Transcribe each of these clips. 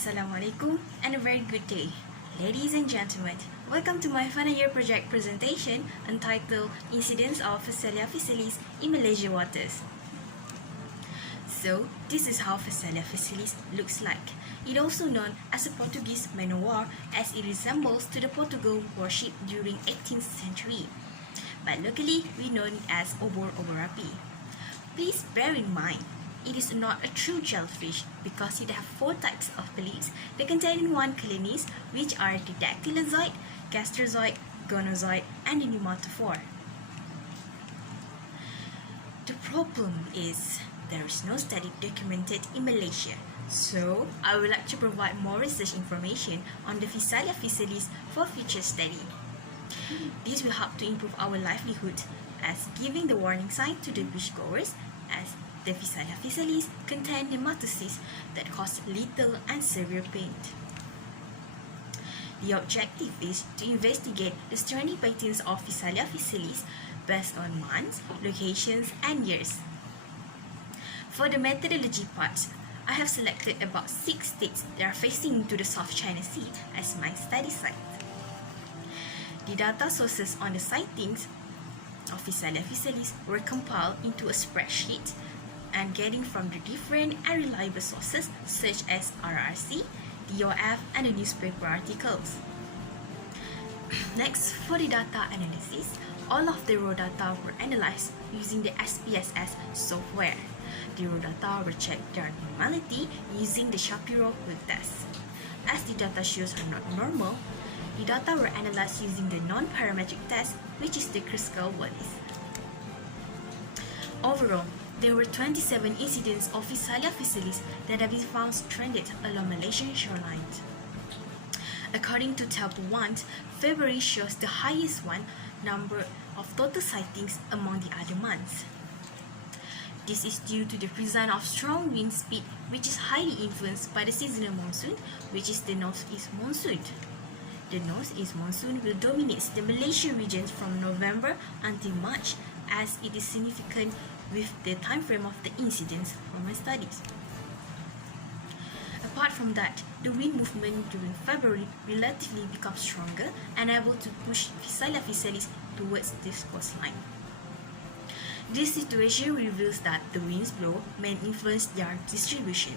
Assalamualaikum and a very good day. Ladies and gentlemen, welcome to my final year project presentation entitled Incidents of Phasalia physalis in Malaysia Waters. So, this is how Phasalia physalis looks like. It also known as a Portuguese man o' war as it resembles to the Portugal warship during 18th century. But locally, we know it as Obor Oborapi. Please bear in mind, it is not a true jellyfish because it has 4 types of polyps that contain 1 colonies, which are the dactylozoid, gastrozoid, gonozoid, and the pneumatophore. The problem is there is no study documented in Malaysia, so I would like to provide more research information on the Phasalia physalis for future study. This will help to improve our livelihood as giving the warning sign to the beachgoers as the Phasalia physalis contain nematocysts that cause lethal and severe pain. The objective is to investigate the stranding patterns of Phasalia physalis based on months, locations, and years. For the methodology part, I have selected about 6 states that are facing to the South China Sea as my study site. The data sources on the sightings of Phasalia physalis were compiled into a spreadsheet and getting from the different and reliable sources such as RRC, DOF, and the newspaper articles. Next, for the data analysis, all of the raw data were analyzed using the SPSS software. The raw data were checked their normality using the Shapiro field test. As the data shows are not normal, the data were analyzed using the non-parametric test, which is the Kruskal-Wallis. Overall, there were 27 incidents of Phasalia physalis that have been found stranded along Malaysian shorelines. According to Table 1, February shows the highest number of total sightings among the other months. This is due to the presence of strong wind speed, which is highly influenced by the seasonal monsoon, which is the northeast monsoon. The northeast monsoon will dominate the Malaysian regions from November until March, as it is significant with the time frame of the incidents from my studies. Apart from that, the wind movement during February relatively becomes stronger and able to push Phasalia physalis towards this coastline. This situation reveals that the winds blow may influence their distribution.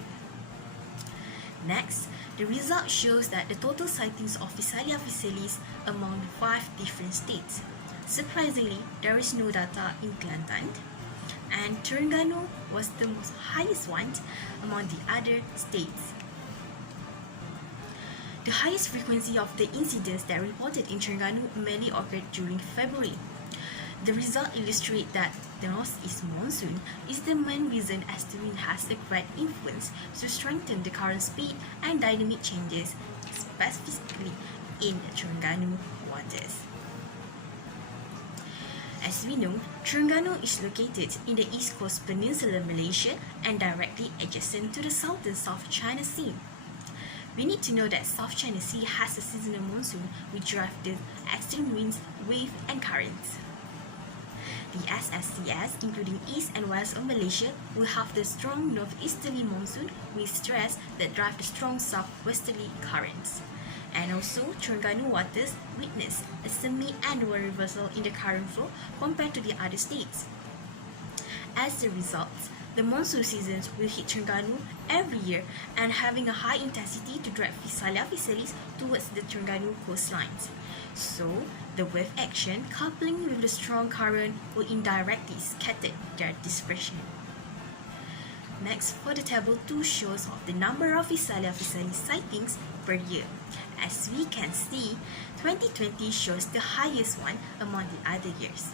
Next, the result shows that the total sightings of Phasalia physalis among 5 different states. Surprisingly, there is no data in Kelantan, and Terengganu was the most highest one among the other states. The highest frequency of the incidents that reported in Terengganu mainly occurred during February. The result illustrates that the northeast monsoon is the main reason as the wind has a great influence to strengthen the current speed and dynamic changes, specifically in Terengganu waters. As we know, Terengganu is located in the east coast peninsula Malaysia and directly adjacent to the southern South China Sea. We need to know that South China Sea has a seasonal monsoon which drives the extreme winds, wave, and currents. The SSCS, including east and west of Malaysia, will have the strong northeasterly monsoon with stress that drive the strong southwesterly currents. And also, Terengganu waters witness a semi-annual reversal in the current flow compared to the other states. As a result, the monsoon seasons will hit Terengganu every year and having a high intensity to drive Phasalia physalis towards the Terengganu coastlines. So, the wave action coupling with the strong current will indirectly scatter their dispersion. Next, for the table 2 shows of the number of Phasalia physalis sightings per year. As we can see, 2020 shows the highest one among the other years.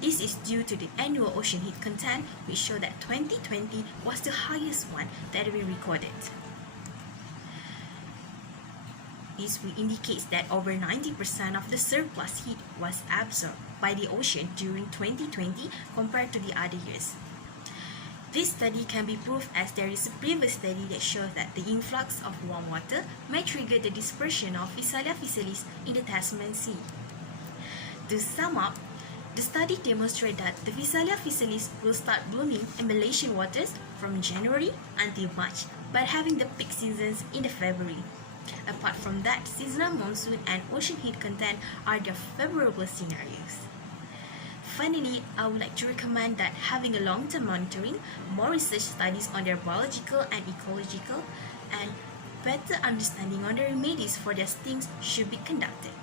This is due to the annual ocean heat content, which show that 2020 was the highest one that we recorded. This will indicate that over 90% of the surplus heat was absorbed by the ocean during 2020 compared to the other years. This study can be proved as there is a previous study that shows that the influx of warm water may trigger the dispersion of Phasalia physalis in the Tasman Sea. To sum up, the study demonstrates that the Phasalia physalis will start blooming in Malaysian waters from January until March but having the peak seasons in the February. Apart from that, seasonal monsoon and ocean heat content are the favorable scenarios. Finally, I would like to recommend that having a long-term monitoring, more research studies on their biological and ecological, and better understanding on the remedies for their stings should be conducted.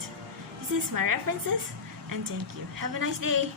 This is my references, and thank you. Have a nice day.